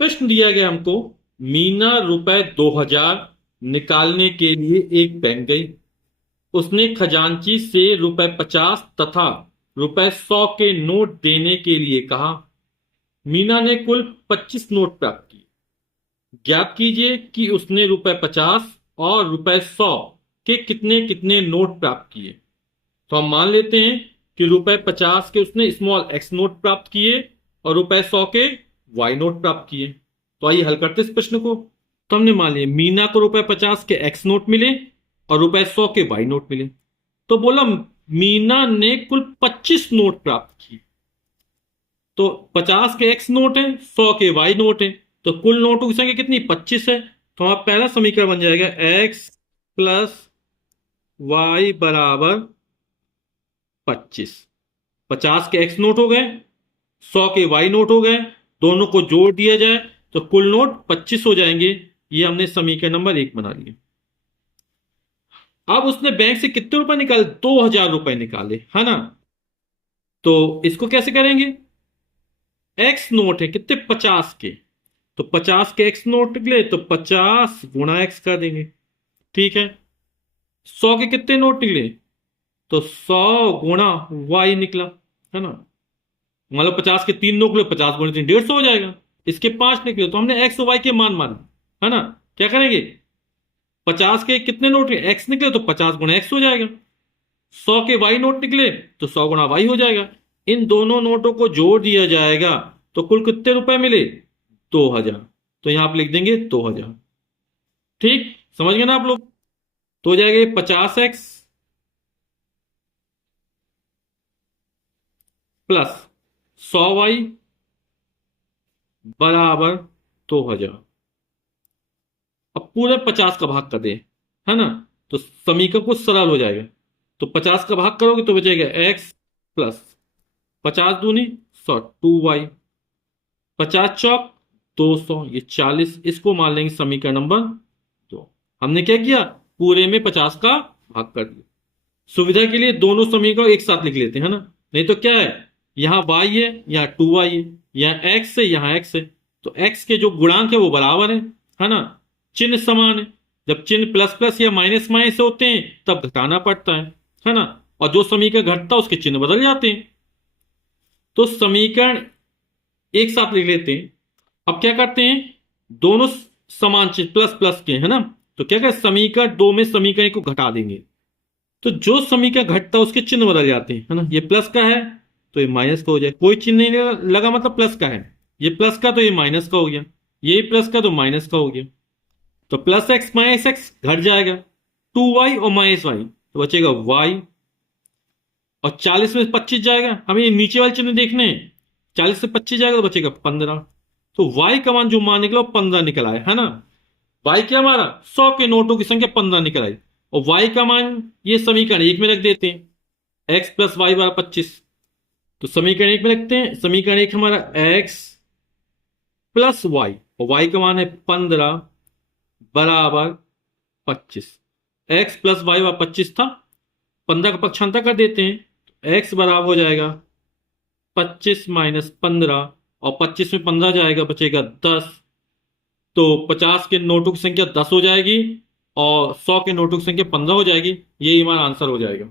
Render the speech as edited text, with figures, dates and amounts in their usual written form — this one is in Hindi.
प्रश्न दिया गया हमको, मीना रुपए 2000 निकालने के लिए एक बैंक गई। उसने खजांची से रुपए 50 तथा रुपए 100 के नोट देने के लिए कहा। मीना ने कुल 25 नोट प्राप्त किए। ज्ञात कीजिए कि उसने रुपए 50 और रुपए 100 के कितने कितने नोट प्राप्त किए। तो हम मान लेते हैं कि रुपए 50 के उसने स्मॉल एक्स नोट प्राप्त किए और रुपए 100 के वाई नोट प्राप्त किए। तो आइए हल करते हैं इस प्रश्न को। तो हमने मान लिया मीना को रुपए 50 के एक्स नोट मिले और रुपए 100 के वाई नोट मिले। तो बोला मीना ने कुल 25 नोट प्राप्त किए। तो 50 के एक्स नोट है, 100 के वाई नोट है, तो कुल नोटों की संख्या कितनी, 25 है। तो हमारा पहला समीकरण बन जाएगा एक्स प्लस वाई बराबर 25। 50 के एक्स नोट हो गए, 100 के वाई नोट हो गए, दोनों को जोड़ दिया जाए तो कुल नोट 25 हो जाएंगे। ये हमने समीकरण नंबर 1 बना लिया। अब उसने बैंक से कितने रुपए निकाले, 2000 रुपए निकाले, है ना। तो इसको कैसे करेंगे, एक्स नोट है कितने, 50 के, तो 50 के एक्स नोट निकले तो 50 गुणा एक्स कर देंगे। ठीक है। 100 के कितने नोट निकले, तो 100 गुणा वाई निकला, है ना। मतलब 50 के 3 नोट निकले, 50 गुणा 3 150 हो जाएगा। इसके 5 निकले तो हमने एक्स और वाई के मान माने, है ना। क्या करेंगे, 50 के कितने नोट एक्स निकले तो 50 गुणा एक्स हो जाएगा। 100 के वाई नोट निकले तो 100 गुणा वाई हो जाएगा। इन दोनों नोटों को जोड़ दिया जाएगा तो कुल कितने रुपए मिले, 2000। तो यहां आप लिख देंगे 2000। ठीक, समझ गए ना आप लोग। तो हो जाएगा 50x प्लस 100y बराबर 2000। अब पूरे 50 का भाग कर दे, है ना, तो समीकरण कुछ सरल हो जाएगा। तो 50 का भाग करोगे तो बचेगा x प्लस 50 दूनी 100, 2y, 50 चौक 200, ये 40। इसको मान लेंगे समीकरण नंबर 2। हमने क्या किया, पूरे में 50 का भाग कर दिया। सुविधा के लिए दोनों समीकरण एक साथ लिख लेते हैं, है ना। नहीं तो क्या है, यहां y है, यहाँ 2y है, यहाँ x है, यहाँ x है। तो x के जो गुणांक है वो बराबर है ना। चिन्ह समान है। जब चिन्ह प्लस प्लस या माइनस माइनस होते हैं तब घटाना पड़ता है ना। और जो समीकरण घटता है उसके चिन्ह बदल जाते हैं। तो समीकरण एक साथ लिख लेते हैं। अब क्या करते हैं, दोनों समान चिन्ह प्लस प्लस के, है ना। तो क्या करें, समीकरण दो में समीकरण को घटा देंगे। तो जो समीकरण घटता है उसके चिन्ह बदल जाते हैं, है ना। ये प्लस का है तो ये माइनस का हो जाए, कोई चिन्ह नहीं लगा मतलब प्लस का है। ये प्लस का तो ये माइनस का हो गया, ये प्लस का तो माइनस का हो गया। तो प्लस एक्स माइनस एक्स घट जाएगा, 2y और माइनस वाई तो बचेगा y। और 40 में 25 जाएगा, हमें ये नीचे वाले चिन्ह देखने हैं। 40 से 25 जाएगा तो बचेगा 15। तो y का मान जो मान निकला वो 15 निकला है ना। y क्या हमारा, 100 के नोटों की संख्या 15 निकल आई। और y का मान ये समीकरण एक में रख देते हैं, x प्लस वाई बराबर 25। तो समीकरण एक में रखते हैं, समीकरण एक हमारा x प्लस वाई और y का मान है 15 बराबर 25। x प्लस वाई बराबर 25 था, 15 का पक्षांतर कर देते हैं तो x बराबर हो जाएगा 25 माइनस 15, और 25 में 15 जाएगा बचेगा 10। तो 50 के नोटों की संख्या 10 हो जाएगी और 100 के नोटों की संख्या 15 हो जाएगी। यही हमारा आंसर हो जाएगा।